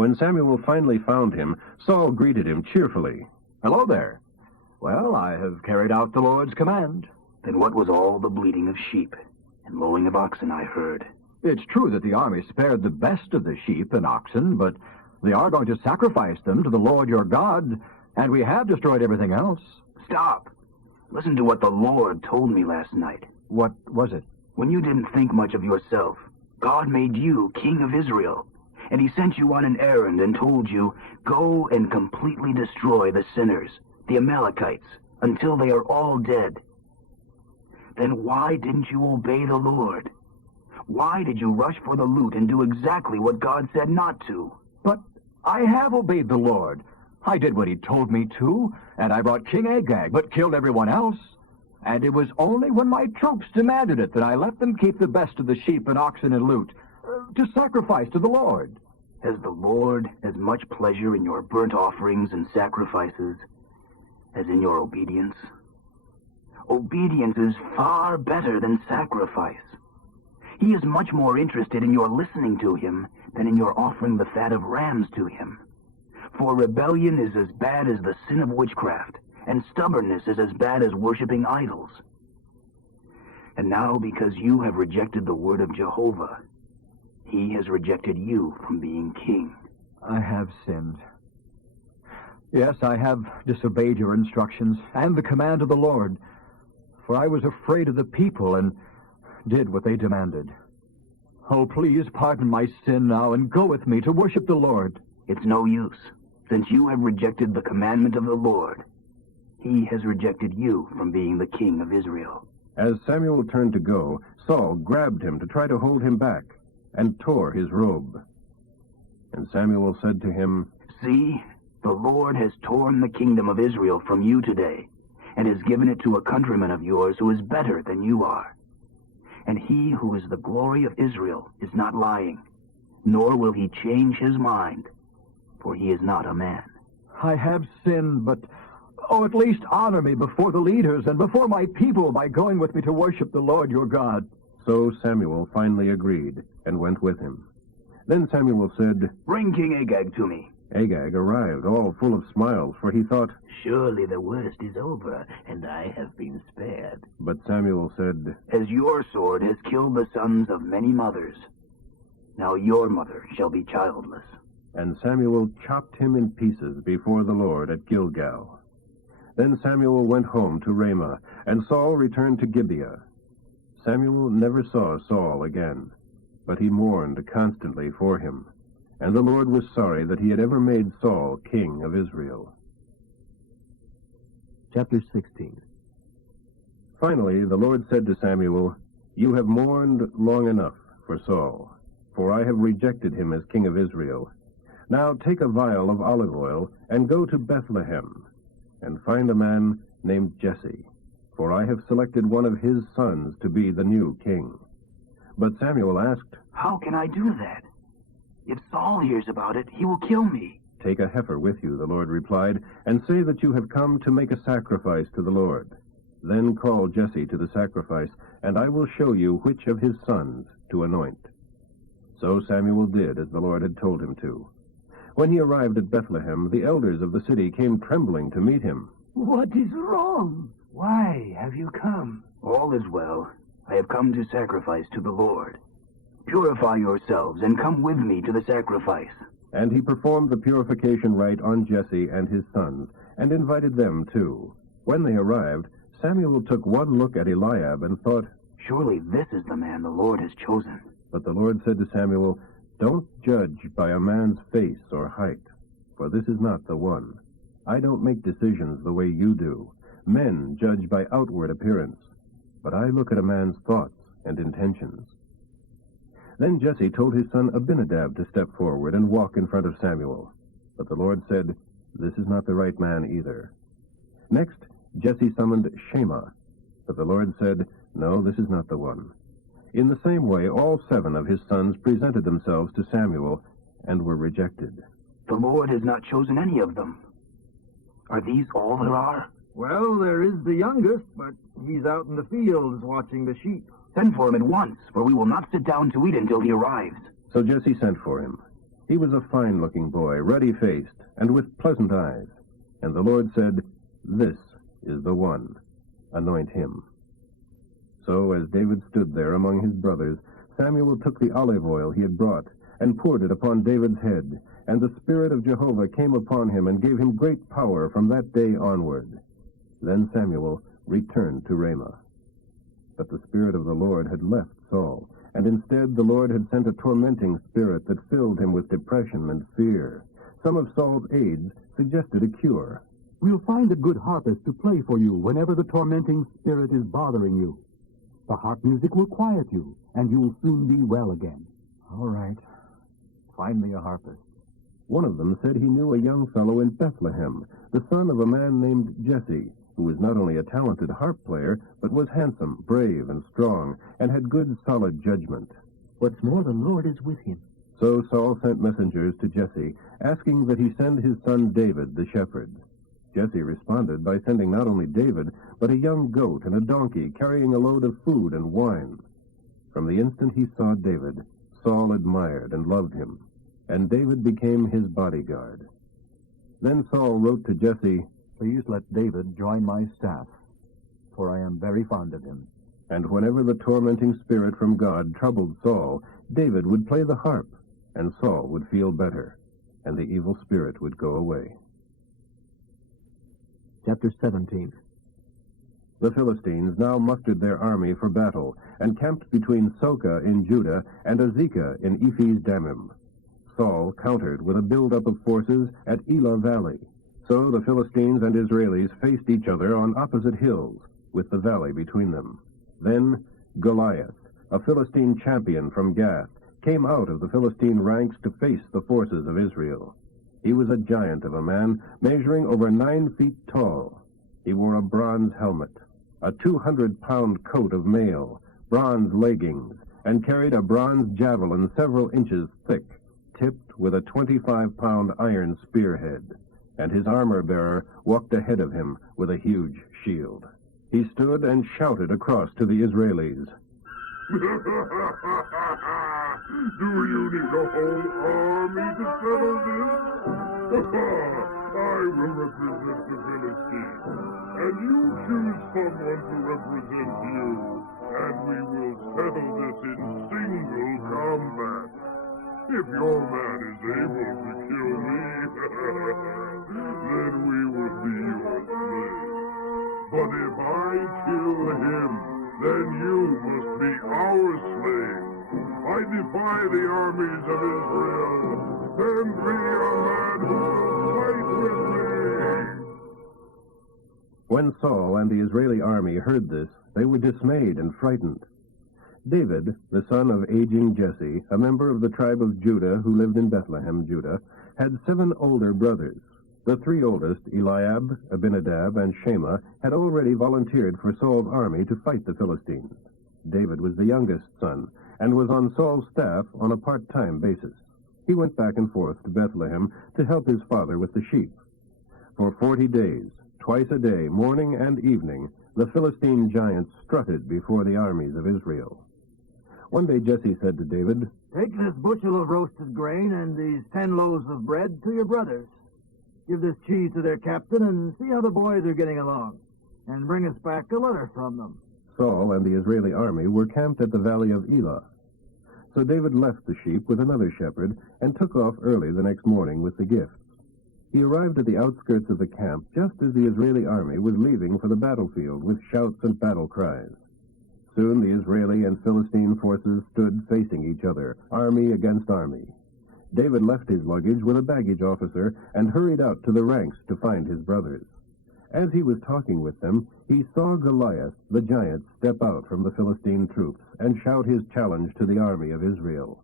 When Samuel finally found him, Saul greeted him cheerfully. "Hello there. Well, I have carried out the Lord's command." Then what was all the bleating of sheep and lowing of oxen I heard? "It's true that the army spared the best of the sheep and oxen, but they are going to sacrifice them to the Lord your God, and we have destroyed everything else." Stop! Listen to what the Lord told me last night. "What was it?" When you didn't think much of yourself, God made you king of Israel, and he sent you on an errand and told you, go and completely destroy the sinners, the Amalekites, until they are all dead. Then why didn't you obey the Lord? Why did you rush for the loot and do exactly what God said not to? "But I have obeyed the Lord. I did what he told me to, and I brought King Agag, but killed everyone else. And it was only when my troops demanded it that I let them keep the best of the sheep and oxen and loot, to sacrifice to the Lord." Has the Lord as much pleasure in your burnt offerings and sacrifices as in your obedience? Obedience is far better than sacrifice. He is much more interested in your listening to him than in your offering the fat of rams to him. For rebellion is as bad as the sin of witchcraft, and stubbornness is as bad as worshiping idols. And now, because you have rejected the word of Jehovah, he has rejected you from being king. "I have sinned. Yes, I have disobeyed your instructions and the command of the Lord, for I was afraid of the people and did what they demanded. Oh, please pardon my sin now and go with me to worship the Lord." It's no use. Since you have rejected the commandment of the Lord, he has rejected you from being the king of Israel. As Samuel turned to go, Saul grabbed him to try to hold him back and tore his robe. And Samuel said to him, "See, the Lord has torn the kingdom of Israel from you today, and has given it to a countryman of yours who is better than you are. And he who is the glory of Israel is not lying, nor will he change his mind, for he is not a man." "I have sinned, but, at least honor me before the leaders and before my people by going with me to worship the Lord your God." So Samuel finally agreed and went with him. Then Samuel said, "Bring King Agag to me." Agag arrived, all full of smiles, for he thought, "Surely the worst is over, and I have been spared." But Samuel said, "As your sword has killed the sons of many mothers, now your mother shall be childless." And Samuel chopped him in pieces before the Lord at Gilgal. Then Samuel went home to Ramah, and Saul returned to Gibeah. Samuel never saw Saul again, but he mourned constantly for him. And the Lord was sorry that he had ever made Saul king of Israel. Chapter 16. Finally, the Lord said to Samuel, "You have mourned long enough for Saul, for I have rejected him as king of Israel. Now take a vial of olive oil and go to Bethlehem, and find a man named Jesse, for I have selected one of his sons to be the new king." But Samuel asked, "How can I do that? If Saul hears about it, he will kill me." "Take a heifer with you," the Lord replied, "and say that you have come to make a sacrifice to the Lord. Then call Jesse to the sacrifice, and I will show you which of his sons to anoint." So Samuel did as the Lord had told him to. When he arrived at Bethlehem, the elders of the city came trembling to meet him. "What is wrong? Why have you come?" "All is well. I have come to sacrifice to the Lord. Purify yourselves and come with me to the sacrifice." And he performed the purification rite on Jesse and his sons, and invited them too. When they arrived, Samuel took one look at Eliab and thought, "Surely this is the man the Lord has chosen." But the Lord said to Samuel, "Don't judge by a man's face or height, for this is not the one. I don't make decisions the way you do. Men judge by outward appearance, but I look at a man's thoughts and intentions." Then Jesse told his son Abinadab to step forward and walk in front of Samuel. But the Lord said, "This is not the right man either." Next, Jesse summoned Shammah. But the Lord said, "No, this is not the one." In the same way, all 7 of his sons presented themselves to Samuel and were rejected. "The Lord has not chosen any of them. Are these all there are?" "Well, there is the youngest, but he's out in the fields watching the sheep." "Send for him at once, for we will not sit down to eat until he arrives." So Jesse sent for him. He was a fine-looking boy, ruddy-faced, and with pleasant eyes. And the Lord said, "This is the one. Anoint him." So as David stood there among his brothers, Samuel took the olive oil he had brought and poured it upon David's head, and the Spirit of Jehovah came upon him and gave him great power from that day onward. Then Samuel returned to Ramah. But the Spirit of the Lord had left Saul, and instead the Lord had sent a tormenting spirit that filled him with depression and fear. Some of Saul's aides suggested a cure. "We'll find a good harpist to play for you whenever the tormenting spirit is bothering you. The harp music will quiet you, and you'll soon be well again." All right. Find me a harpist. One of them said he knew a young fellow in Bethlehem, the son of a man named Jesse, who was not only a talented harp player, but was handsome, brave, and strong, and had good, solid judgment. What's more, the Lord is with him. So Saul sent messengers to Jesse, asking that he send his son David the shepherd. Jesse responded by sending not only David, but a young goat and a donkey carrying a load of food and wine. From the instant he saw David, Saul admired and loved him, and David became his bodyguard. Then Saul wrote to Jesse, Please let David join my staff, for I am very fond of him. And whenever the tormenting spirit from God troubled Saul, David would play the harp, and Saul would feel better, and the evil spirit would go away. Chapter 17. The Philistines now mustered their army for battle, and camped between Soka in Judah and Azekah in Ephes-Dammim. Saul countered with a build-up of forces at Elah Valley. So the Philistines and Israelis faced each other on opposite hills, with the valley between them. Then Goliath, a Philistine champion from Gath, came out of the Philistine ranks to face the forces of Israel. He was a giant of a man, measuring over 9 feet tall. He wore a bronze helmet, a 200-pound coat of mail, bronze leggings, and carried a bronze javelin several inches thick, tipped with a 25-pound iron spearhead. And his armor-bearer walked ahead of him with a huge shield. He stood and shouted across to the Israelis. Do you need a whole army to settle this? I will represent the Philistines, and you choose someone to represent you, and we will settle this in single combat. If your man is able to kill me, then we will be your slaves. But if I kill him, then you must be our slave. I defy the armies of Israel. Send me a man who will fight with me. When Saul and the Israeli army heard this, they were dismayed and frightened. David, the son of aging Jesse, a member of the tribe of Judah who lived in Bethlehem, Judah, had 7 older brothers. The 3 oldest, Eliab, Abinadab, and Shema, had already volunteered for Saul's army to fight the Philistines. David was the youngest son, and was on Saul's staff on a part-time basis. He went back and forth to Bethlehem to help his father with the sheep. For 40 days, twice a day, morning and evening, the Philistine giants strutted before the armies of Israel. One day Jesse said to David, Take this bushel of roasted grain and these 10 loaves of bread to your brothers. Give this cheese to their captain and see how the boys are getting along. And bring us back a letter from them. Saul and the Israeli army were camped at the valley of Elah. So David left the sheep with another shepherd and took off early the next morning with the gifts. He arrived at the outskirts of the camp just as the Israeli army was leaving for the battlefield with shouts and battle cries. Soon the Israeli and Philistine forces stood facing each other, army against army. David left his luggage with a baggage officer and hurried out to the ranks to find his brothers. As he was talking with them, he saw Goliath, the giant, step out from the Philistine troops and shout his challenge to the army of Israel.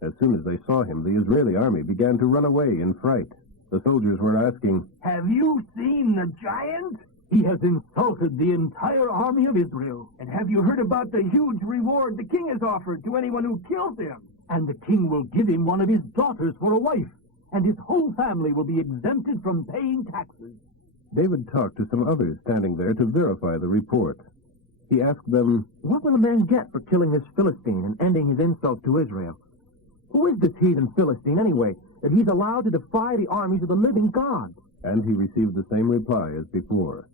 As soon as they saw him, the Israeli army began to run away in fright. The soldiers were asking, Have you seen the giant? He has insulted the entire army of Israel. And have you heard about the huge reward the king has offered to anyone who kills him? And the king will give him one of his daughters for a wife, and his whole family will be exempted from paying taxes. David talked to some others standing there to verify the report. He asked them, What will a man get for killing this Philistine and ending his insult to Israel? Who is this heathen Philistine, anyway? that he's allowed to defy the armies of the living God. And he received the same reply as before.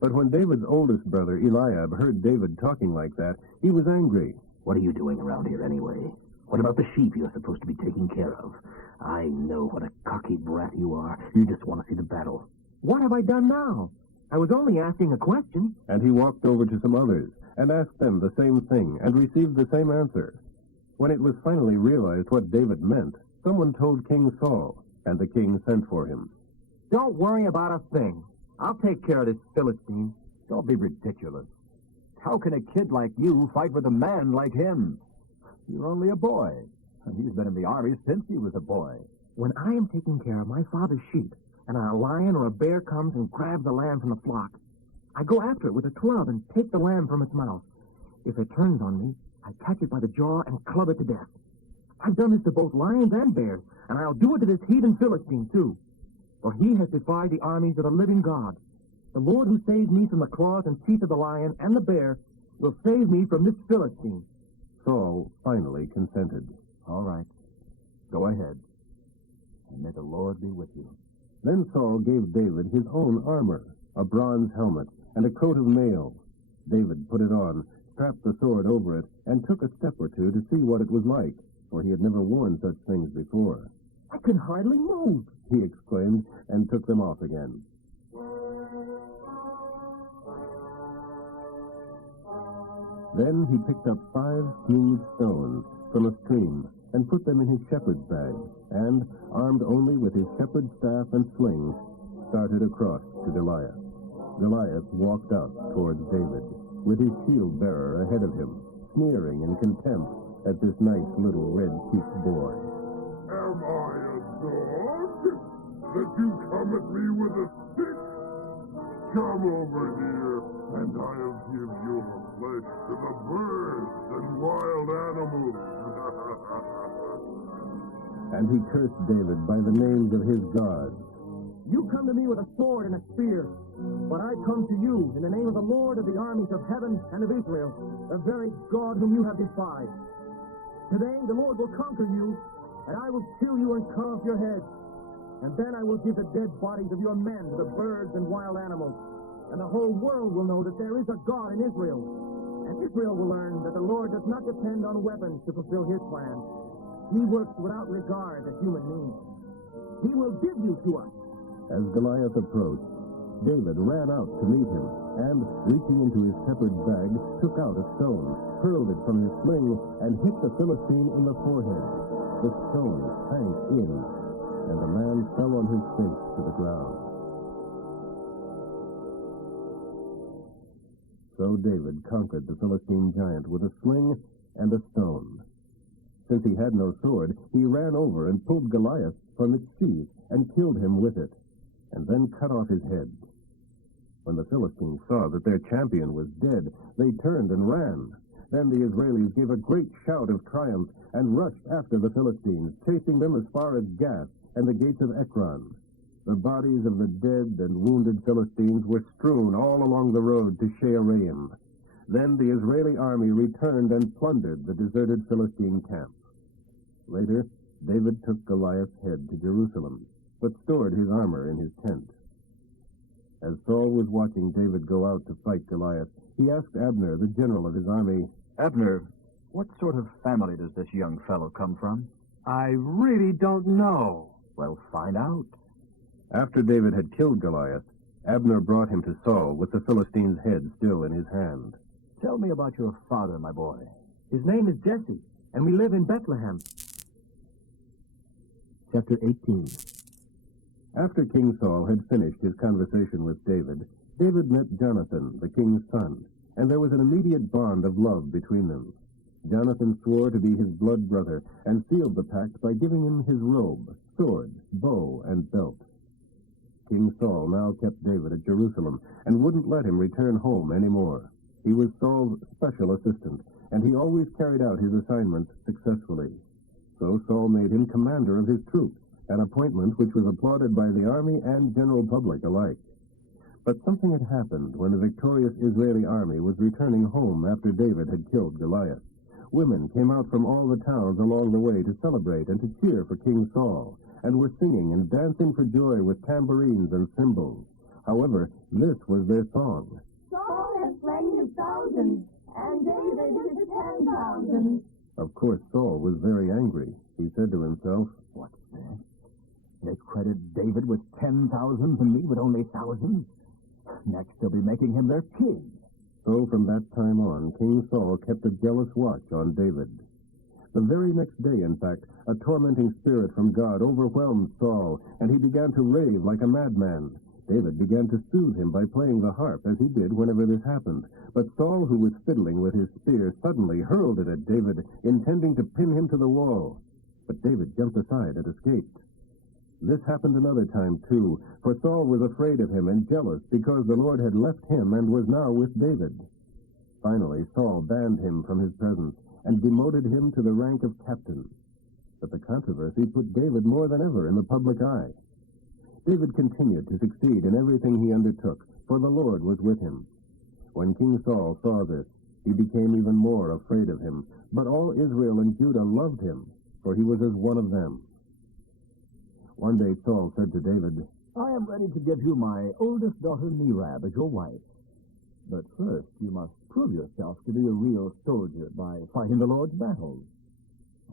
But when David's oldest brother, Eliab, heard David talking like that, he was angry. What are you doing around here anyway? What about the sheep you're supposed to be taking care of? I know what a cocky brat you are. You just want to see the battle. What have I done now? I was only asking a question. And he walked over to some others and asked them the same thing and received the same answer. When it was finally realized what David meant, someone told King Saul, and the king sent for him. Don't worry about a thing. I'll take care of this Philistine. Don't be ridiculous. How can a kid like you fight with a man like him? You're only a boy, and he's been in the army since he was a boy. When I am taking care of my father's sheep, and a lion or a bear comes and grabs a lamb from the flock, I go after it with a club and take the lamb from its mouth. If it turns on me, I catch it by the jaw and club it to death. I've done this to both lions and bears, and I'll do it to this heathen Philistine, too. For he has defied the armies of the living God. The Lord who saved me from the claws and teeth of the lion and the bear will save me from this Philistine. Saul finally consented. All right. Go ahead. And may the Lord be with you. Then Saul gave David his own armor, a bronze helmet, and a coat of mail. David put it on, strapped the sword over it, and took a step or two to see what it was like, for he had never worn such things before. I can hardly move, he exclaimed, and took them off again. Then he picked up 5 smooth stones from a stream and put them in his shepherd's bag, and, armed only with his shepherd's staff and sling, started across to Goliath. Goliath walked out towards David, with his shield-bearer ahead of him, sneering in contempt at this nice little red-cheeked boy. Am I a dog? That you come at me with a stick? Come over here, and I'll give your flesh to the birds and wild animals. And he cursed David by the names of his gods. You come to me with a sword and a spear, but I come to you in the name of the Lord of the armies of heaven and of Israel, the very God whom you have defied. Today the Lord will conquer you, and I will kill you and cut off your head. And then I will give the dead bodies of your men to the birds and wild animals, and the whole world will know that there is a God in Israel. And Israel will learn that the Lord does not depend on weapons to fulfill his plan. He works without regard to human needs. He will give you to us. As Goliath approached, David ran out to meet him, and, reaching into his shepherd's bag, took out a stone, hurled it from his sling, and hit the Philistine in the forehead. The stone sank in, and the man fell on his face to the ground. So David conquered the Philistine giant with a sling and a stone. Since he had no sword, he ran over and pulled Goliath from its sheath and killed him with it, and then cut off his head. When the Philistines saw that their champion was dead, they turned and ran. Then the Israelis gave a great shout of triumph and rushed after the Philistines, chasing them as far as Gath and the gates of Ekron. The bodies of the dead and wounded Philistines were strewn all along the road to Shearaim. Then the Israeli army returned and plundered the deserted Philistine camp. Later, David took Goliath's head to Jerusalem, but stored his armor in his tent. As Saul was watching David go out to fight Goliath, he asked Abner, the general of his army, Abner, what sort of family does this young fellow come from? I really don't know. Well, find out. After David had killed Goliath, Abner brought him to Saul with the Philistine's head still in his hand. Tell me about your father, my boy. His name is Jesse, and we live in Bethlehem. Chapter 18. After King Saul had finished his conversation with David, David met Jonathan, the king's son, and there was an immediate bond of love between them. Jonathan swore to be his blood brother and sealed the pact by giving him his robe, sword, bow, and belt. King Saul now kept David at Jerusalem and wouldn't let him return home anymore. He was Saul's special assistant, and he always carried out his assignments successfully. So Saul made him commander of his troops, an appointment which was applauded by the army and general public alike. But something had happened when the victorious Israeli army was returning home after David had killed Goliath. women came out from all the towns along the way to celebrate and to cheer for King Saul, and were singing and dancing for joy with tambourines and cymbals. However, this was their song. Saul has slain his thousands, and David his 10,000. Of course, Saul was very angry. He said to himself, What's this? They credit David with 10,000 and me with only thousands. Next, they'll be making him their king. So from that time on, King Saul kept a jealous watch on David. The very next day, in fact, a tormenting spirit from God overwhelmed Saul, and he began to rave like a madman. David began to soothe him by playing the harp, as he did whenever this happened. But Saul, who was fiddling with his spear, suddenly hurled it at David, intending to pin him to the wall. But David jumped aside and escaped. This happened another time, too, for Saul was afraid of him and jealous because the Lord had left him and was now with David. Finally, Saul banned him from his presence and demoted him to the rank of captain. But the controversy put David more than ever in the public eye. David continued to succeed in everything he undertook, for the Lord was with him. When King Saul saw this, he became even more afraid of him. But all Israel and Judah loved him, for he was as one of them. One day Saul said to David, I am ready to give you my oldest daughter, Merab, as your wife. But first, you must prove yourself to be a real soldier by fighting the Lord's battles.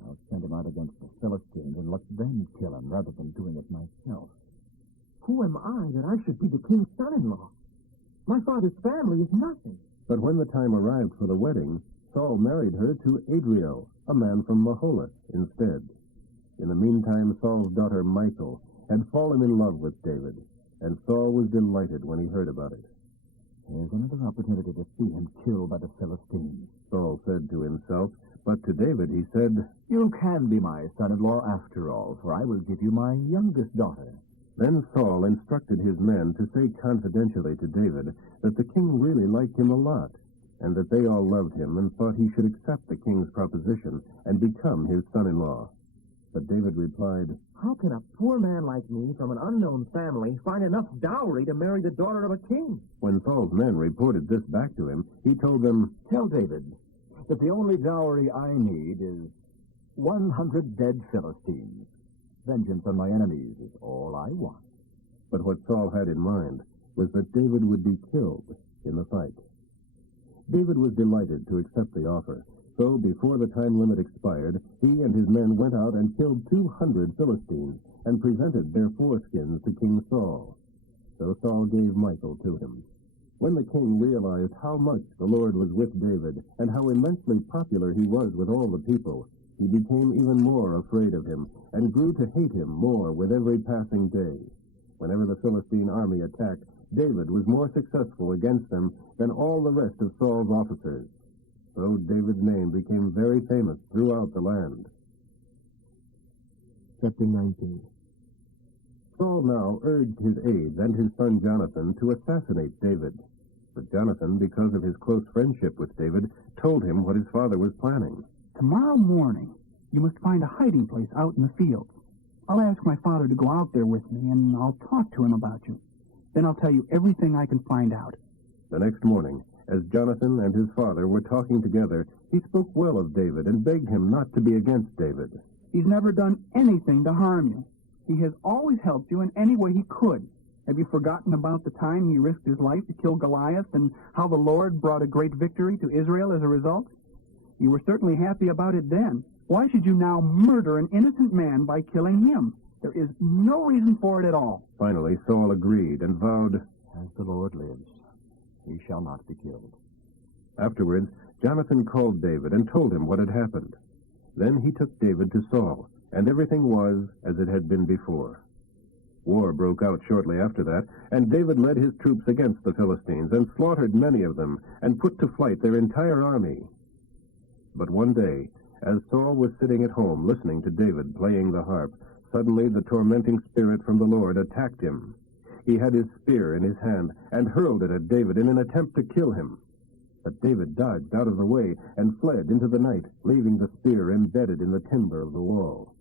I'll send him out against the Philistines and let them kill him rather than doing it myself. Who am I that I should be the king's son-in-law? My father's family is nothing. But when the time arrived for the wedding, Saul married her to Adriel, a man from Maholath, instead. In the meantime, Saul's daughter Michal had fallen in love with David, and Saul was delighted when he heard about it. There's another opportunity to see him killed by the Philistines, Saul said to himself, but to David he said, You can be my son-in-law after all, for I will give you my youngest daughter. Then Saul instructed his men to say confidentially to David that the king really liked him a lot, and that they all loved him and thought he should accept the king's proposition and become his son-in-law. But David replied, How can a poor man like me from an unknown family find enough dowry to marry the daughter of a king? When Saul's men reported this back to him, he told them, Tell David that the only dowry I need is 100 dead Philistines. Vengeance on my enemies is all I want. But what Saul had in mind was that David would be killed in the fight. David was delighted to accept the offer. So, before the time limit expired, he and his men went out and killed 200 Philistines and presented their foreskins to King Saul. So Saul gave Michal to him. When the king realized how much the Lord was with David and how immensely popular he was with all the people, he became even more afraid of him and grew to hate him more with every passing day. Whenever the Philistine army attacked, David was more successful against them than all the rest of Saul's officers. So David's name became very famous throughout the land. Chapter 19. Saul now urged his aides and his son Jonathan to assassinate David. But Jonathan, because of his close friendship with David, told him what his father was planning. Tomorrow morning, you must find a hiding place out in the fields. I'll ask my father to go out there with me, and I'll talk to him about you. Then I'll tell you everything I can find out. The next morning, as Jonathan and his father were talking together, he spoke well of David and begged him not to be against David. He's never done anything to harm you. He has always helped you in any way he could. Have you forgotten about the time he risked his life to kill Goliath and how the Lord brought a great victory to Israel as a result? You were certainly happy about it then. Why should you now murder an innocent man by killing him? There is no reason for it at all. Finally, Saul agreed and vowed, As the Lord lives, he shall not be killed. Afterwards, Jonathan called David and told him what had happened. Then he took David to Saul, and everything was as it had been before. War broke out shortly after that, and David led his troops against the Philistines and slaughtered many of them and put to flight their entire army. But one day, as Saul was sitting at home listening to David playing the harp, suddenly the tormenting spirit from the Lord attacked him. He had his spear in his hand and hurled it at David in an attempt to kill him. But David dodged out of the way and fled into the night, leaving the spear embedded in the timber of the wall.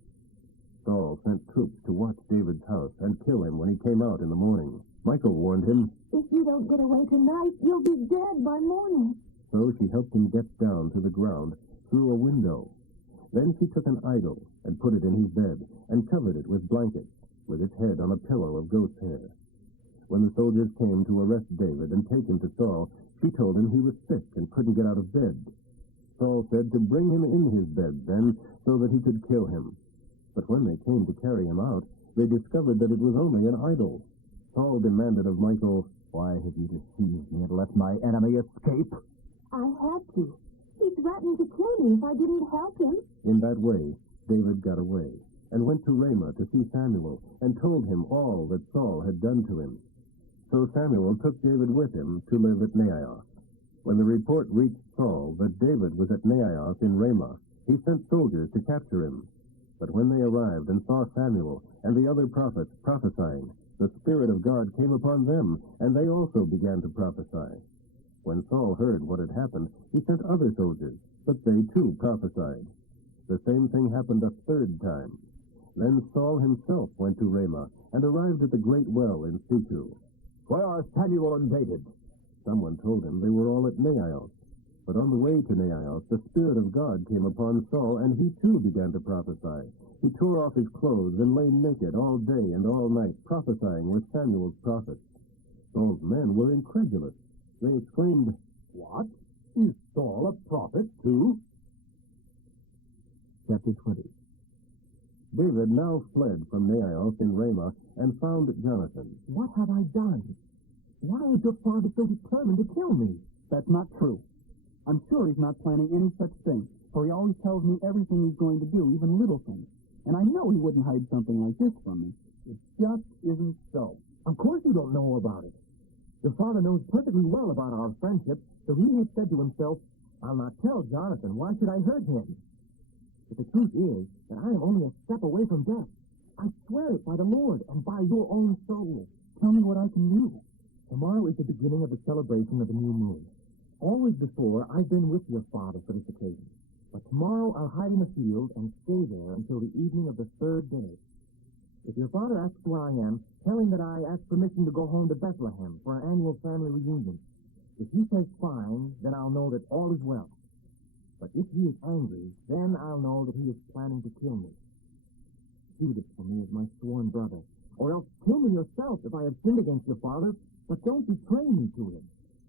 Saul sent troops to watch David's house and kill him when he came out in the morning. Michal warned him, If you don't get away tonight, you'll be dead by morning. So she helped him get down to the ground, through a window. Then she took an idol and put it in his bed and covered it with blankets, with its head on a pillow of goat's hair. When the soldiers came to arrest David and take him to Saul, she told him he was sick and couldn't get out of bed. Saul said to bring him in his bed then, so that he could kill him. But when they came to carry him out, they discovered that it was only an idol. Saul demanded of Michal, "Why have you deceived me and let my enemy escape?" I had to. He threatened to kill me if I didn't help him. In that way, David got away and went to Ramah to see Samuel and told him all that Saul had done to him. So Samuel took David with him to live at Naioth. When the report reached Saul that David was at Naioth in Ramah, he sent soldiers to capture him. But when they arrived and saw Samuel and the other prophets prophesying, the Spirit of God came upon them, and they also began to prophesy. When Saul heard what had happened, he sent other soldiers, but they too prophesied. The same thing happened a third time. Then Saul himself went to Ramah and arrived at the great well in Situ. "Where are Samuel and David?" Someone told him they were all at Naioth. But on the way to Naioth, the Spirit of God came upon Saul, and he too began to prophesy. He tore off his clothes and lay naked all day and all night, prophesying with Samuel's prophets. Saul's men were incredulous. They exclaimed, "What? Is Saul a prophet too?" Chapter 20. David now fled from Naioth in Ramah and found Jonathan. "What have I done? Why is your father so determined to kill me?" That's not true. I'm sure he's not planning any such thing, for he always tells me everything he's going to do, even little things. And I know he wouldn't hide something like this from me. It just isn't so. Of course you don't know about it. Your father knows perfectly well about our friendship, so he has said to himself, "I'll not tell Jonathan. Why should I hurt him?" But the truth is that I am only a step away from death. I swear it by the Lord and by your own soul. Tell me what I can do. Tomorrow is the beginning of the celebration of the new moon. Always before, I've been with your father for this occasion. But tomorrow I'll hide in the field and stay there until the evening of the third day. If your father asks where I am, tell him that I asked permission to go home to Bethlehem for our annual family reunion. If he says fine, then I'll know that all is well. But if he is angry, then I'll know that he is planning to kill me. Do this for me as my sworn brother, or else kill me yourself if I have sinned against your father, but don't betray me to him."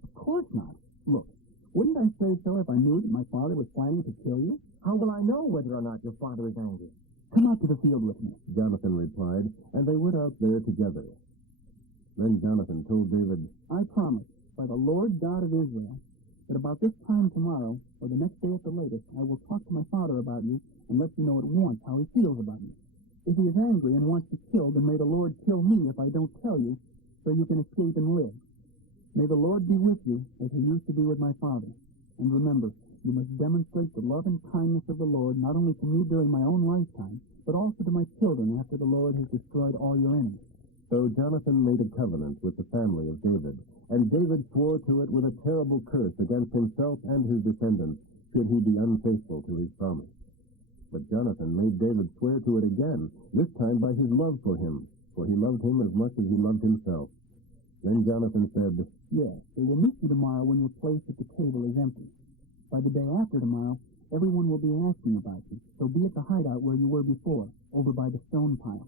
Of course not. Look, wouldn't I say so if I knew that my father was planning to kill you? How will I know whether or not your father is angry? Come out to the field with me. Jonathan replied, and they went out there together. Then Jonathan told David, "I promise, by the Lord God of Israel, that about this time tomorrow, or the next day at the latest, I will talk to my father about you and let you know at once how he feels about you. If he is angry and wants you killed, then may the Lord kill me if I don't tell you, so you can escape and live. May the Lord be with you as he used to be with my father. And remember, you must demonstrate the love and kindness of the Lord not only to me during my own lifetime, but also to my children after the Lord has destroyed all your enemies." So Jonathan made a covenant with the family of David, and David swore to it with a terrible curse against himself and his descendants, should he be unfaithful to his promise. But Jonathan made David swear to it again, this time by his love for him, for he loved him as much as he loved himself. Then Jonathan said, "Yes, they will meet you tomorrow when your place at the table is empty. By the day after tomorrow, everyone will be asking about you, so be at the hideout where you were before, over by the stone pile.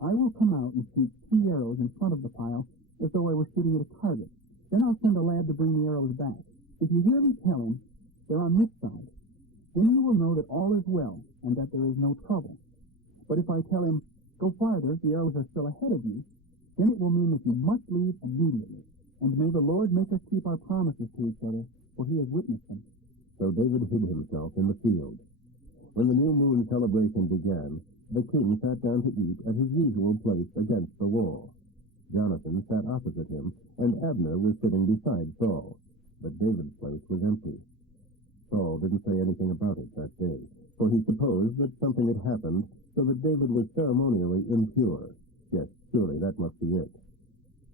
I will come out and shoot 2 arrows in front of the pile, as though I were shooting at a target. Then I'll send a lad to bring the arrows back. If you hear me tell him, 'They're on this side,' then you will know that all is well, and that there is no trouble. But if I tell him, 'Go farther, the arrows are still ahead of you,' then it will mean that you must leave immediately. And may the Lord make us keep our promises to each other, for he has witnessed them." So David hid himself in the field. When the new moon celebration began, the king sat down to eat at his usual place against the wall. Jonathan sat opposite him, and Abner was sitting beside Saul, but David's place was empty. Saul didn't say anything about it that day, for he supposed that something had happened so that David was ceremonially impure. Yes, surely that must be it.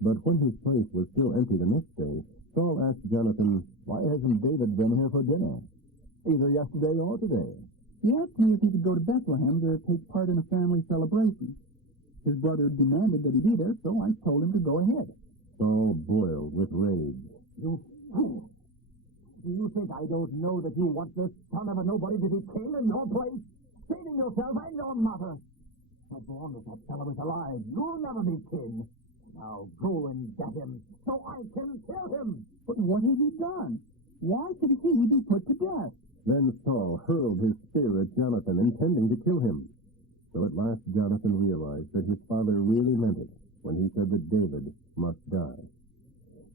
But when his place was still empty the next day, Saul asked Jonathan, "Why hasn't David been here for dinner, either yesterday or today?" He asked me if he could go to Bethlehem to take part in a family celebration. His brother demanded that he be there, so I told him to go ahead. Saul boiled with rage. "You fool! Do you think I don't know that you want this son of a nobody to be king in your place? Saving yourself and your mother. As long as that fellow is alive, you'll never be king. Now go and get him, so I can kill him. But what has he done? Why should he be put to death? Then Saul hurled his spear at Jonathan, intending to kill him. So at last Jonathan realized that his father really meant it when he said that David must die.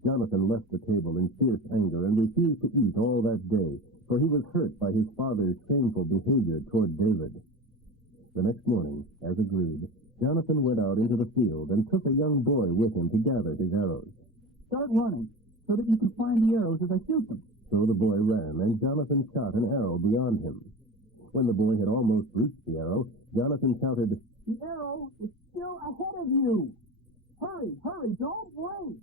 Jonathan left the table in fierce anger and refused to eat all that day, for he was hurt by his father's shameful behavior toward David. The next morning, as agreed, Jonathan went out into the field and took a young boy with him to gather his arrows. Start running, so that you can find the arrows as I shoot them. So the boy ran, and Jonathan shot an arrow beyond him. When the boy had almost reached the arrow, Jonathan shouted, The arrow is still ahead of you. Hurry, don't wait.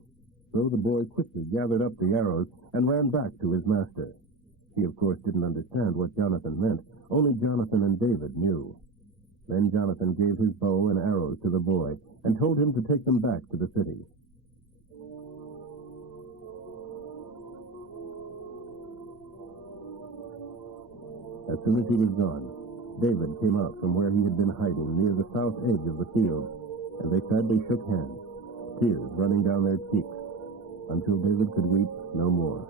So the boy quickly gathered up the arrows and ran back to his master. He, of course, didn't understand what Jonathan meant. Only Jonathan and David knew. Then Jonathan gave his bow and arrows to the boy and told him to take them back to the city. As soon as he was gone, David came out from where he had been hiding near the south edge of the field, and they sadly shook hands, tears running down their cheeks, until David could weep no more.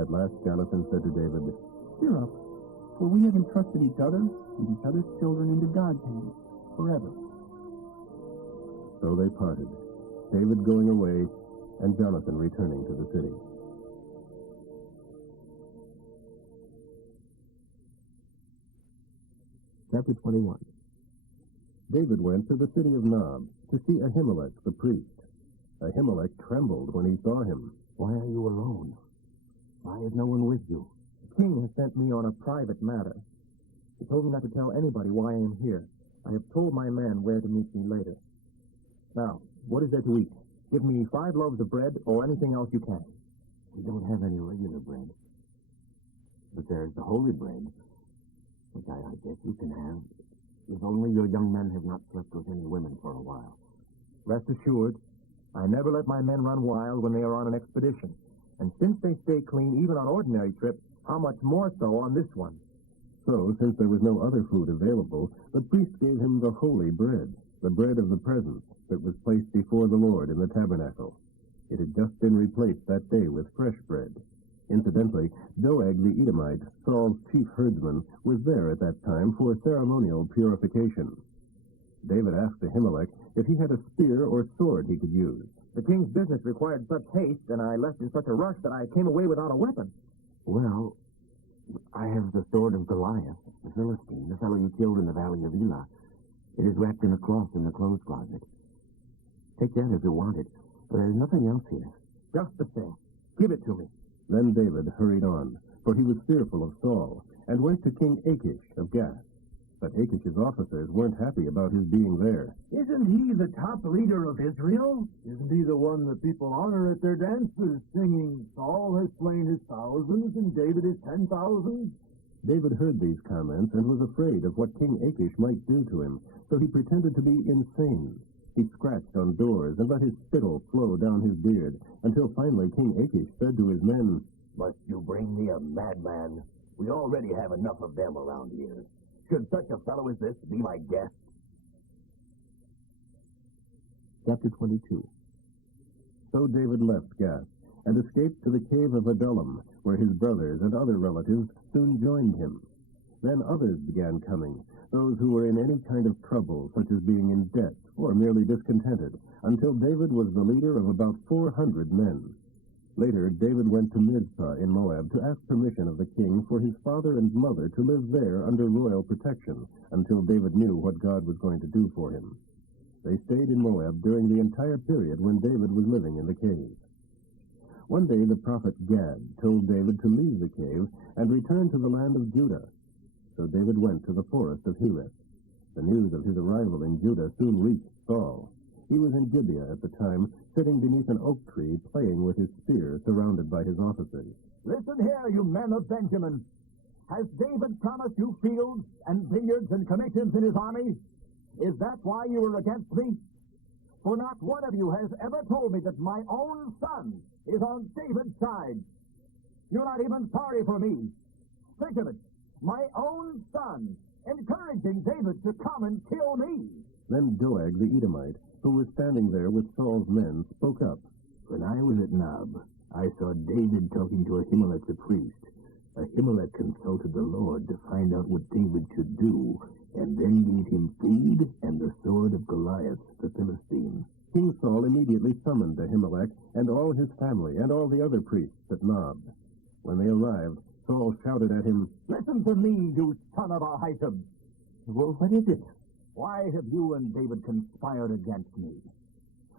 At last Jonathan said to David, Cheer up, for we have entrusted each other and each other's children into God's hands forever. So they parted, David going away and Jonathan returning to the city. Chapter 21. David went to the city of Nob to see Ahimelech the priest. Ahimelech trembled when he saw him. Why are you alone? Why is no one with you? The king has sent me on a private matter. He told me not to tell anybody why I am here. I have told my men where to meet me later. Now, what is there to eat? Give me 5 loaves of bread or anything else you can. We don't have any regular bread. But there's the holy bread, which I guess you can have, if only your young men have not slept with any women for a while. Rest assured, I never let my men run wild when they are on an expedition. And since they stay clean even on ordinary trips, how much more so on this one? So, since there was no other food available, the priest gave him the holy bread, the bread of the presence that was placed before the Lord in the tabernacle. It had just been replaced that day with fresh bread. Incidentally, Doeg the Edomite, Saul's chief herdsman, was there at that time for ceremonial purification. David asked Ahimelech if he had a spear or sword he could use. The king's business required such haste, and I left in such a rush that I came away without a weapon. Well, I have the sword of Goliath, the Philistine, the fellow you killed in the valley of Elah. It is wrapped in a cloth in the clothes closet. Take that if you want it, but there's nothing else here. Just the same. Give it to me. Then David hurried on, for he was fearful of Saul, and went to King Achish of Gath. But Achish's officers weren't happy about his being there. Isn't he the top leader of Israel? Isn't he the one that people honor at their dances, singing, Saul has slain his thousands and David his 10,000? David heard these comments and was afraid of what King Achish might do to him, so he pretended to be insane. He scratched on doors and let his spittle flow down his beard, until finally King Achish said to his men, Must you bring me a madman? We already have enough of them around here. Should such a fellow as this be my guest? Chapter 22. So David left Gath and escaped to the cave of Adullam, where his brothers and other relatives soon joined him. Then others began coming, those who were in any kind of trouble, such as being in debt or merely discontented, until David was the leader of about 400 men. Later, David went to Mizpah in Moab to ask permission of the king for his father and mother to live there under royal protection until David knew what God was going to do for him. They stayed in Moab during the entire period when David was living in the cave. One day the prophet Gad told David to leave the cave and return to the land of Judah. So David went to the forest of Hereth. The news of his arrival in Judah soon reached Saul. He was in Gibeah at the time, sitting beneath an oak tree, playing with his spear, surrounded by his officers. Listen here, you men of Benjamin. Has David promised you fields and vineyards and commissions in his army? Is that why you were against me? For not one of you has ever told me that my own son is on David's side. You're not even sorry for me. Think of it. My own son encouraging David to come and kill me. Then Doeg the Edomite, who was standing there with Saul's men, spoke up. When I was at Nob, I saw David talking to Ahimelech the priest. Ahimelech consulted the Lord to find out what David should do, and then gave him food and the sword of Goliath, the Philistine. King Saul immediately summoned Ahimelech and all his family and all the other priests at Nob. When they arrived, Saul shouted at him, Listen to me, you son of Ahitub. Well, what is it? Why have you and David conspired against me?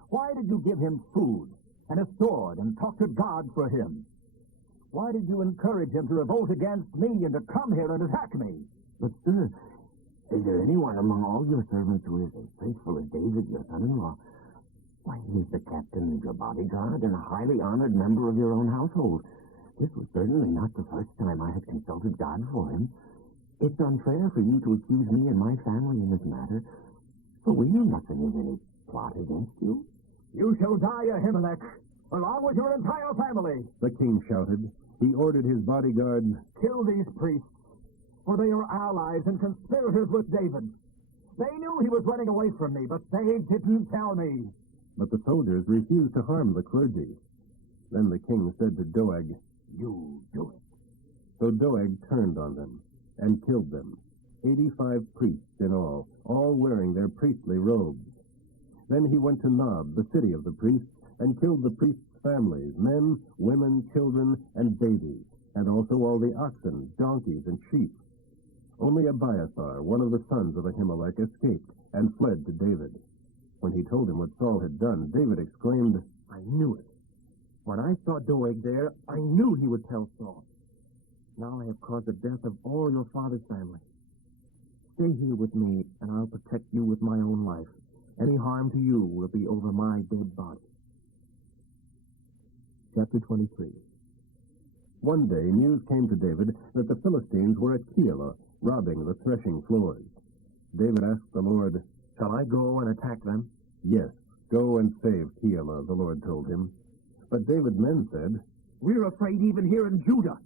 Why did you give him food and a sword and talk to God for him? Why did you encourage him to revolt against me and to come here and attack me? But, sir, is there anyone among all your servants who is as faithful as David, your son-in-law? Why, he's the captain of your bodyguard and a highly honored member of your own household. This was certainly not the first time I had consulted God for him. It's unfair for you to accuse me and my family in this matter, for we know nothing of any plot against you. You shall die, Ahimelech, along with your entire family. The king shouted. He ordered his bodyguard, Kill these priests, for they are allies and conspirators with David. They knew he was running away from me, but they didn't tell me. But the soldiers refused to harm the clergy. Then the king said to Doeg, You do it. So Doeg turned on them and killed them, 85 priests in all wearing their priestly robes. Then he went to Nob, the city of the priests, and killed the priests' families, men, women, children, and babies, and also all the oxen, donkeys, and sheep. Only Abiathar, one of the sons of Ahimelech, escaped and fled to David. When he told him what Saul had done, David exclaimed, I knew it. When I saw Doeg there, I knew he would tell Saul. Now I have caused the death of all your father's family. Stay here with me, and I'll protect you with my own life. Any harm to you will be over my dead body. Chapter 23. One day news came to David that the Philistines were at Keilah, robbing the threshing floors. David asked the Lord, Shall I go and attack them? Yes, go and save Keilah, the Lord told him. But David's men said, We're afraid even here in Judah.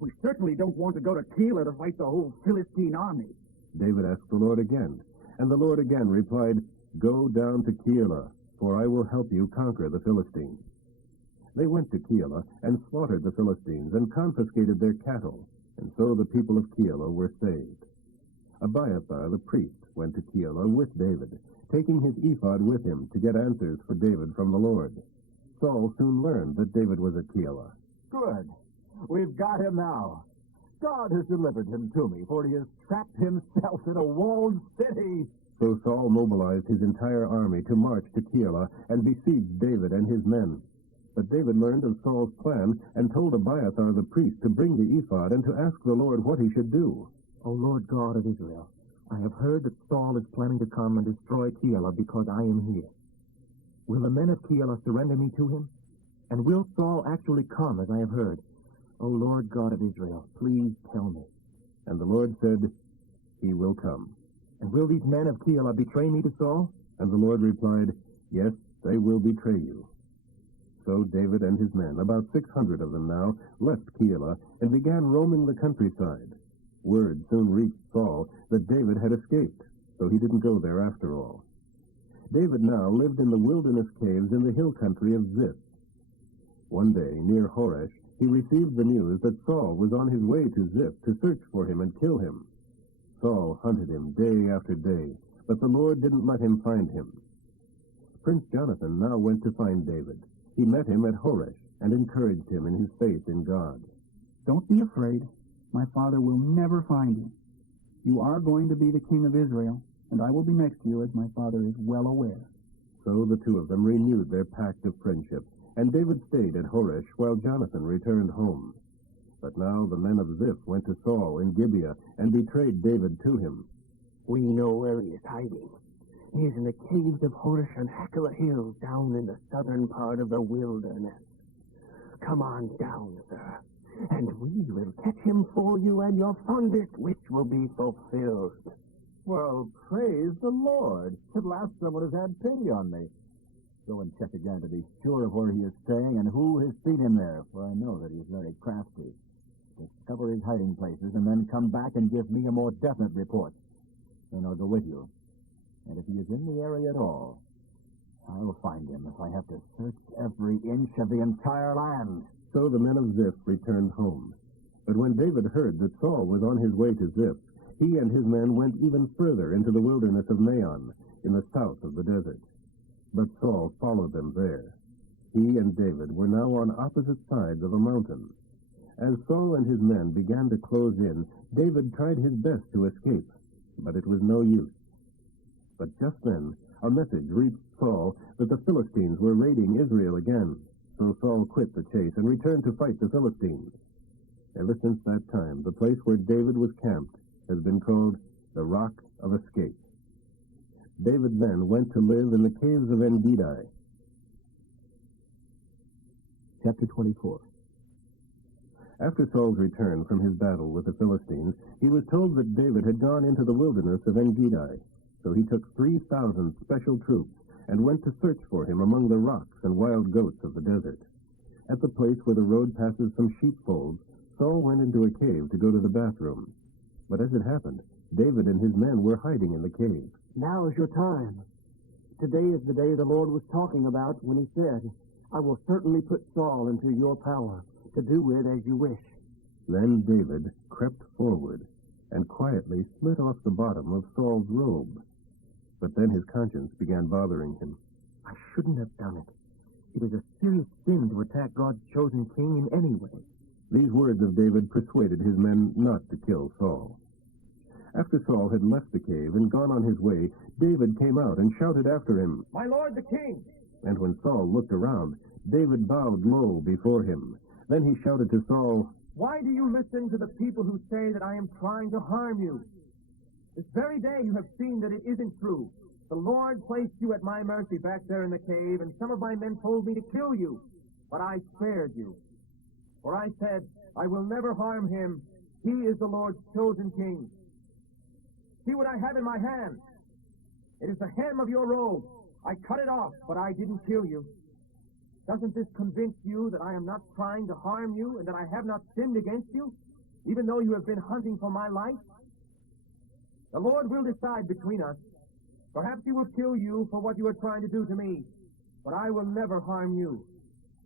We certainly don't want to go to Keilah to fight the whole Philistine army. David asked the Lord again, and the Lord again replied, Go down to Keilah, for I will help you conquer the Philistines. They went to Keilah and slaughtered the Philistines and confiscated their cattle, and so the people of Keilah were saved. Abiathar the priest went to Keilah with David, taking his ephod with him to get answers for David from the Lord. Saul soon learned that David was at Keilah. Good. We've got him now. God has delivered him to me, for he has trapped himself in a walled city. So Saul mobilized his entire army to march to Keilah and besiege David and his men. But David learned of Saul's plan and told Abiathar the priest to bring the ephod and to ask the Lord what he should do. O Lord God of Israel, I have heard that Saul is planning to come and destroy Keilah because I am here. Will the men of Keilah surrender me to him? And will Saul actually come, as I have heard? O Lord God of Israel, please tell me. And the Lord said, He will come. And will these men of Keilah betray me to Saul? And the Lord replied, Yes, they will betray you. So David and his men, about 600 of them now, left Keilah and began roaming the countryside. Word soon reached Saul that David had escaped, so he didn't go there after all. David now lived in the wilderness caves in the hill country of Ziph. One day, near Horesh, he received the news that Saul was on his way to Ziph to search for him and kill him. Saul hunted him day after day, but the Lord didn't let him find him. Prince Jonathan now went to find David. He met him at Horesh and encouraged him in his faith in God. Don't be afraid. My father will never find you. You are going to be the king of Israel, and I will be next to you, as my father is well aware. So the two of them renewed their pact of friendship, and David stayed at Horesh while Jonathan returned home. But now the men of Ziph went to Saul in Gibeah and betrayed David to him. We know where he is hiding. He is in the caves of Horesh and Hakilah Hills down in the southern part of the wilderness. Come on down, sir, and we will catch him for you, and your fondest wish will be fulfilled. Well, praise the Lord. At last someone has had pity on me. Go and check again to be sure of where he is staying and who has seen him there, for I know that he is very crafty. Discover his hiding places and then come back and give me a more definite report. Then I'll go with you. And if he is in the area at all, I'll find him if I have to search every inch of the entire land. So the men of Ziph returned home. But when David heard that Saul was on his way to Ziph, he and his men went even further into the wilderness of Maon, in the south of the desert. But Saul followed them there. He and David were now on opposite sides of a mountain. As Saul and his men began to close in, David tried his best to escape, but it was no use. But just then, a message reached Saul that the Philistines were raiding Israel again. So Saul quit the chase and returned to fight the Philistines. Ever since that time, the place where David was camped has been called the Rock of Escape. David then went to live in the caves of En-Gedi. Chapter 24. After Saul's return from his battle with the Philistines, he was told that David had gone into the wilderness of En-Gedi. So he took 3,000 special troops and went to search for him among the rocks and wild goats of the desert. At the place where the road passes some sheepfolds, Saul went into a cave to go to the bathroom. But as it happened, David and his men were hiding in the cave. Now is your time. Today is the day the Lord was talking about when he said, I will certainly put Saul into your power to do with as you wish. Then David crept forward and quietly split off the bottom of Saul's robe. But then his conscience began bothering him. I shouldn't have done it. It is a serious sin to attack God's chosen king in any way. These words of David persuaded his men not to kill Saul. After Saul had left the cave and gone on his way, David came out and shouted after him, My lord the king! And when Saul looked around, David bowed low before him. Then he shouted to Saul, Why do you listen to the people who say that I am trying to harm you? This very day you have seen that it isn't true. The Lord placed you at my mercy back there in the cave, and some of my men told me to kill you, but I spared you. For I said, I will never harm him. He is the Lord's chosen king. See what I have in my hand. It is the hem of your robe. I cut it off, but I didn't kill you. Doesn't this convince you that I am not trying to harm you and that I have not sinned against you, even though you have been hunting for my life? The Lord will decide between us. Perhaps he will kill you for what you are trying to do to me, but I will never harm you.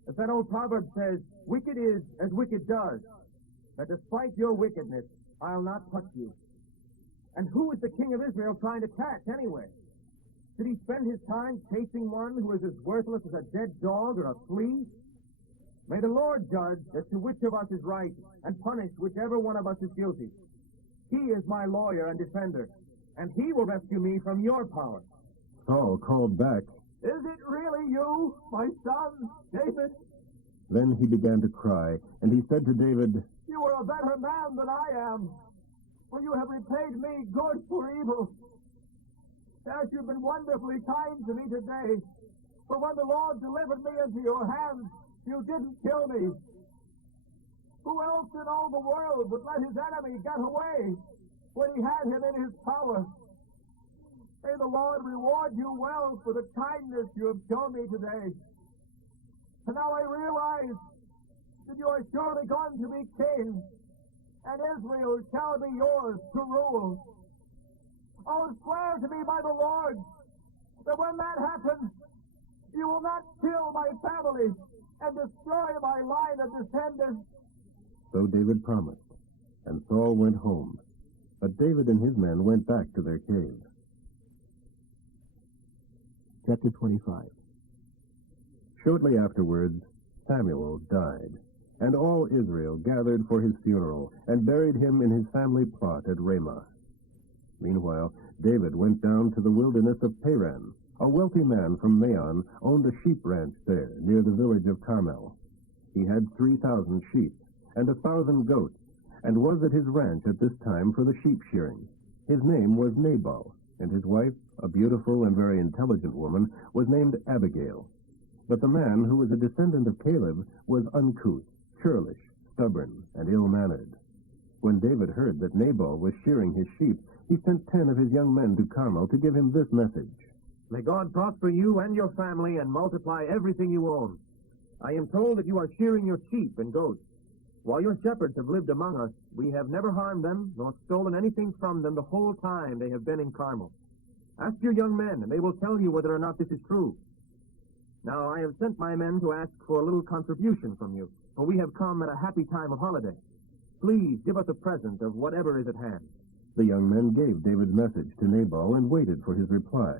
As that old proverb says, wicked is as wicked does, that despite your wickedness, I'll not touch you. And who is the king of Israel trying to catch anyway? Should he spend his time chasing one who is as worthless as a dead dog or a flea? May the Lord judge as to which of us is right and punish whichever one of us is guilty. He is my lawyer and defender, and he will rescue me from your power. Saul called back, Is it really you, my son, David? Then he began to cry, and he said to David, You are a better man than I am, for you have repaid me good for evil. Yes, you've been wonderfully kind to me today, for when the Lord delivered me into your hands, you didn't kill me. Who else in all the world would let his enemy get away when he had him in his power? May the Lord reward you well for the kindness you have shown me today. And now I realize that you are surely going to be king, and Israel shall be yours to rule. Oh, swear to me by the Lord that when that happens, you will not kill my family and destroy my line of descendants. So David promised, and Saul went home. But David and his men went back to their cave. Chapter 25. Shortly afterwards, Samuel died, and all Israel gathered for his funeral and buried him in his family plot at Ramah. Meanwhile, David went down to the wilderness of Paran. A wealthy man from Maon owned a sheep ranch there near the village of Carmel. He had 3,000 sheep and 1,000 goats, and was at his ranch at this time for the sheep shearing. His name was Nabal, and his wife, a beautiful and very intelligent woman, was named Abigail. But the man, who was a descendant of Caleb, was uncouth, churlish, stubborn, and ill-mannered. When David heard that Nabal was shearing his sheep, he sent 10 of his young men to Carmel to give him this message. May God prosper you and your family and multiply everything you own. I am told that you are shearing your sheep and goats. While your shepherds have lived among us, we have never harmed them nor stolen anything from them the whole time they have been in Carmel. Ask your young men, and they will tell you whether or not this is true. Now, I have sent my men to ask for a little contribution from you, for we have come at a happy time of holiday. Please give us a present of whatever is at hand. The young men gave David's message to Nabal and waited for his reply.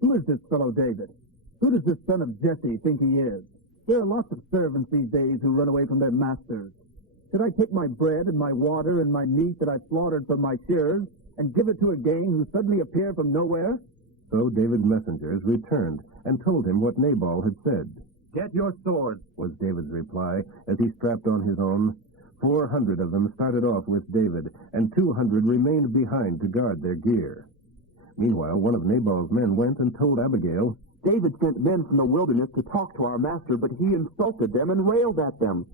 Who is this fellow David? Who does this son of Jesse think he is? There are lots of servants these days who run away from their masters. Should I take my bread and my water and my meat that I slaughtered from my shearers and give it to a gang who suddenly appear from nowhere? So David's messengers returned and told him what Nabal had said. Get your swords, was David's reply as he strapped on his own. 400 of them started off with David, and 200 remained behind to guard their gear. Meanwhile, one of Nabal's men went and told Abigail, David sent men from the wilderness to talk to our master, but he insulted them and railed at them.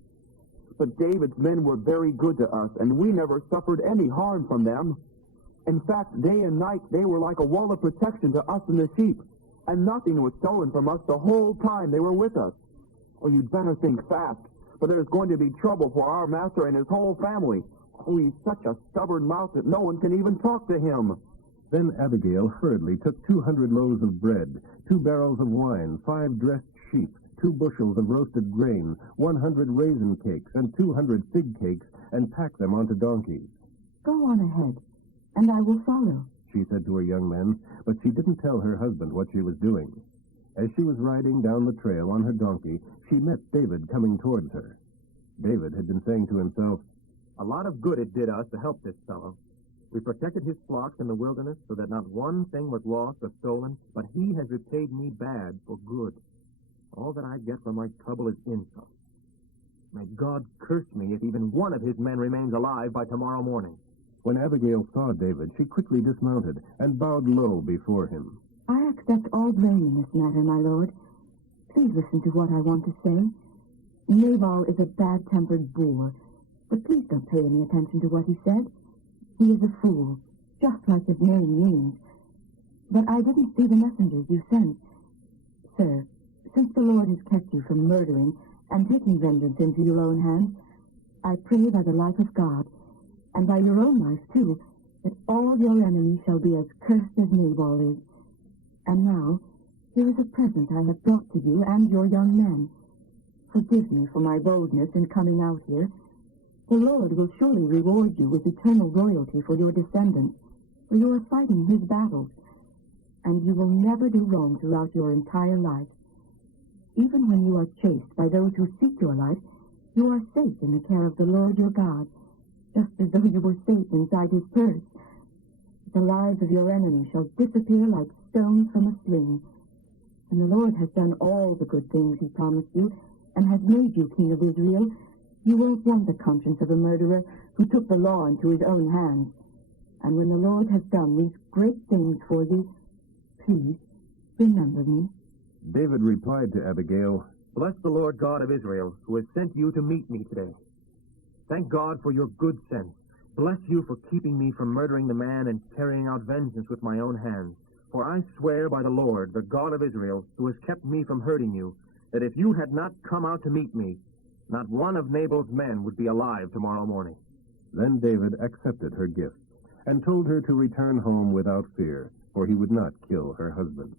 But David's men were very good to us, and we never suffered any harm from them. In fact, day and night they were like a wall of protection to us and the sheep, and nothing was stolen from us the whole time they were with us. Oh, you'd better think fast, for there's going to be trouble for our master and his whole family. Oh, he's such a stubborn mouth that no one can even talk to him. Then Abigail hurriedly took 200 loaves of bread, 2 barrels of wine, 5 dressed sheep, 2 bushels of roasted grain, 100 raisin cakes, and 200 fig cakes, and packed them onto donkeys. Go on ahead, and I will follow, she said to her young men, but she didn't tell her husband what she was doing. As she was riding down the trail on her donkey, she met David coming towards her. David had been saying to himself, "A lot of good it did us to help this fellow. We protected his flocks in the wilderness so that not one thing was lost or stolen, but he has repaid me bad for good. All that I get from my trouble is insult. May God curse me if even one of his men remains alive by tomorrow morning." When Abigail saw David, she quickly dismounted and bowed low before him. I accept all blame in this matter, my lord. Please listen to what I want to say. Nabal is a bad-tempered boor, but please don't pay any attention to what he said. He is a fool, just like his name means. But I didn't see the messengers you sent. Sir, since the Lord has kept you from murdering and taking vengeance into your own hands, I pray by the life of God, and by your own life, too, that all your enemies shall be as cursed as Nabal is. And now, here is a present I have brought to you and your young men. Forgive me for my boldness in coming out here. The Lord will surely reward you with eternal royalty for your descendants, for you are fighting his battles, and you will never do wrong throughout your entire life. Even when you are chased by those who seek your life, you are safe in the care of the Lord your God, just as though you were safe inside his purse. The lives of your enemies shall disappear like stones from a sling. And the Lord has done all the good things he promised you, and has made you king of Israel. You won't want the conscience of a murderer who took the law into his own hands. And when the Lord has done these great things for you, please remember me." David replied to Abigail, "Bless the Lord God of Israel, who has sent you to meet me today. Thank God for your good sense. Bless you for keeping me from murdering the man and carrying out vengeance with my own hands. For I swear by the Lord, the God of Israel, who has kept me from hurting you, that if you had not come out to meet me, not one of Nabal's men would be alive tomorrow morning." Then David accepted her gift and told her to return home without fear, for he would not kill her husband.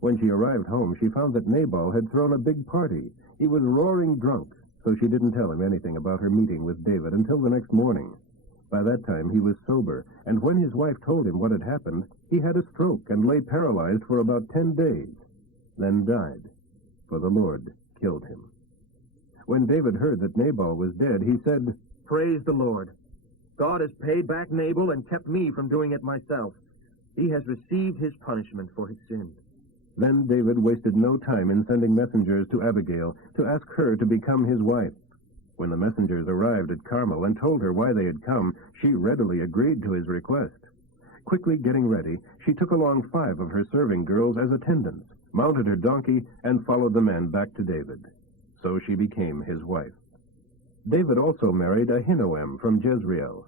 When she arrived home, she found that Nabal had thrown a big party. He was roaring drunk, so she didn't tell him anything about her meeting with David until the next morning. By that time, he was sober, and when his wife told him what had happened, he had a stroke and lay paralyzed for about 10 days, then died, for the Lord killed him. When David heard that Nabal was dead, he said, "Praise the Lord. God has paid back Nabal and kept me from doing it myself. He has received his punishment for his sin." Then David wasted no time in sending messengers to Abigail to ask her to become his wife. When the messengers arrived at Carmel and told her why they had come, she readily agreed to his request. Quickly getting ready, she took along 5 of her serving girls as attendants, mounted her donkey, and followed the men back to David. So she became his wife. David also married Ahinoam from Jezreel.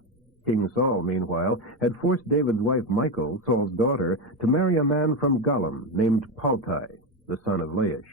King Saul, meanwhile, had forced David's wife Michal, Saul's daughter, to marry a man from Gollum named Paltai, the son of Laish.